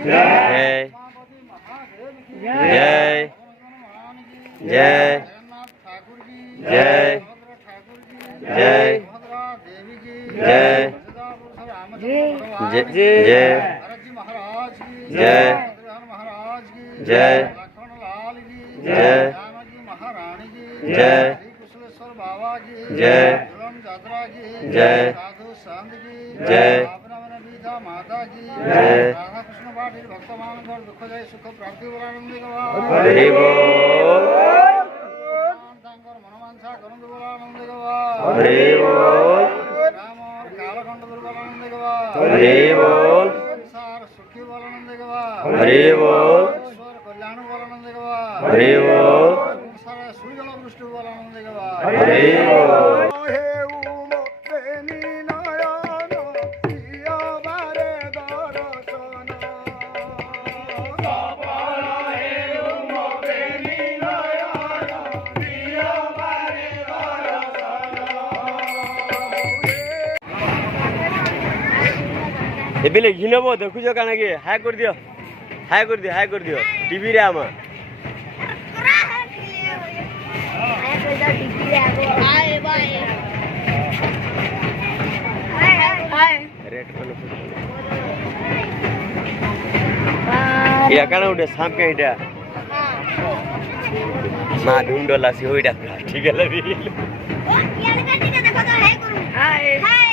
जय जय जय जय जय जय जय जय जय जय जय जय जय जय माता की जय राधा कृष्ण पाटिल भक्तमान कर दुख जय सुख प्राप्ति बोलानंद गवा हरि बोल तांकर मनमांसा करंद बोलानंद गवा हरि बोल राम और कालखंड बोलानंद गवा हरि बोल संसार सुखी बोलानंद गवा हरि बोल ईश्वर कल्याण बोलानंद गवा हरि बोल संसार सुजल वृष्टि बोलानंद गवा हरि बोल एबिले घिनबो देखुजो काना के हाय कर दियो हाय कर दियो हाय कर दियो टीवी रे आमा हाय बाय हाय रेड कोन या काना उडे सांप के इटा मा ढूंढला से होइडा ठीक है लबी ओ यार का देखो तो हाय करू हाय हाय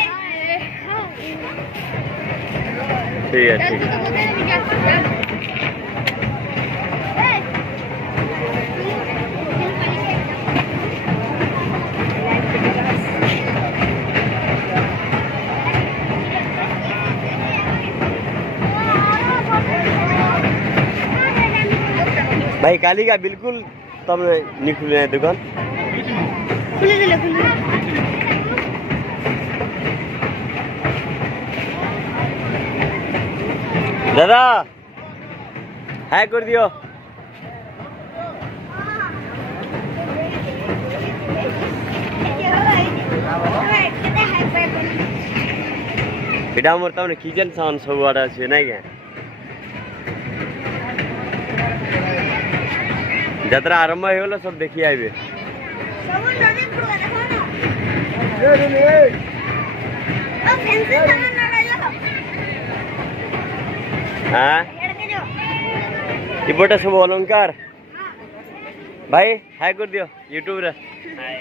ठीक है ठीक है भाई काली का बिल्कुल तब नहीं खुले हैं दुकान खुले दिले खुले दादा हाय कर दियो एटा मोर तमने किचन साउंड सब वाला छे नै के जत्रा आरंभ होलो सब देखि आइबे सब नदी पुरगा देखो ना रे अब फैंसी सामान ना लायो हां हेड के जो इबोटा सब अलंकार भाई हाय कर दियो यूट्यूब रे हाय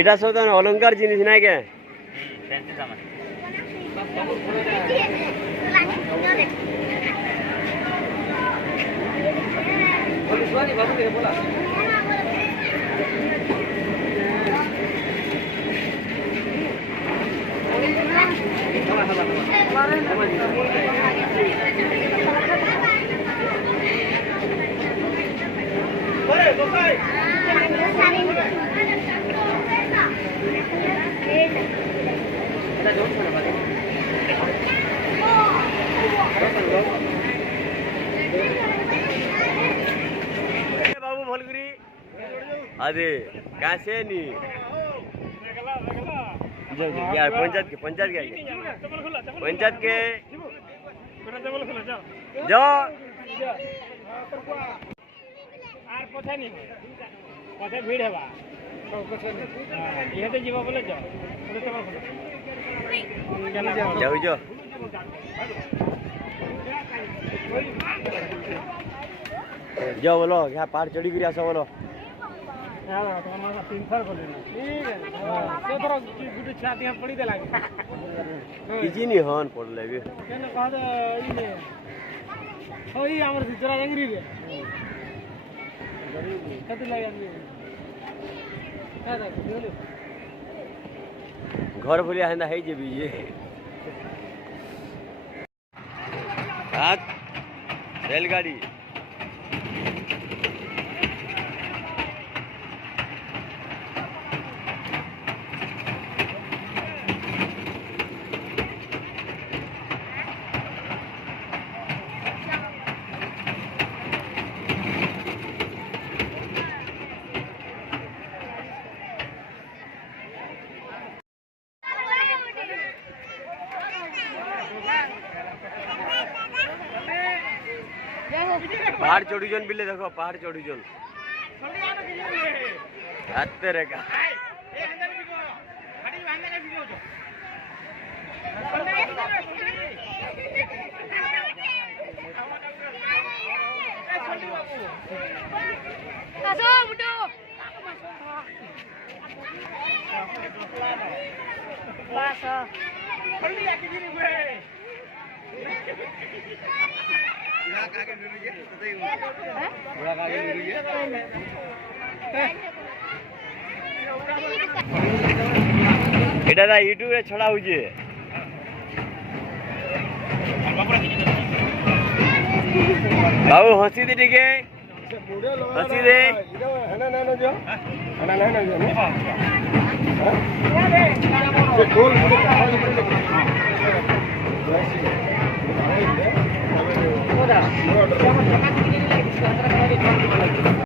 एटा सब त अलंकार जिनिस नै के फैंसी सामान बाबू के बोला बाबू भलगुरी अरे कैसे नहीं यार पंचायत के जाओ आर पछा नहीं पछा भीड़ हेबा ये तो जीवा बोले जाओ जाओ जाओ जाओ बोलो यहाँ पार चढ़ी गिरा सब बोलो तीन थर बोले ठीक है तो थोड़ा गुटी छाती में पड़ी दे लागे किसी नहीं हन पड़ लेबे केने कह दे इने ओई हमर भितरा जंगरी रे कत लागे घर बोलिया है ना है जे भी ये रेलगाड़ी पहाड़ चढ़ुजन बिले देखो पहाड़ चढ़ुजन आते रे का এটা ইউটিউবে ছড়া হচ্ছে বাবু হসি দে টিকে হসি দে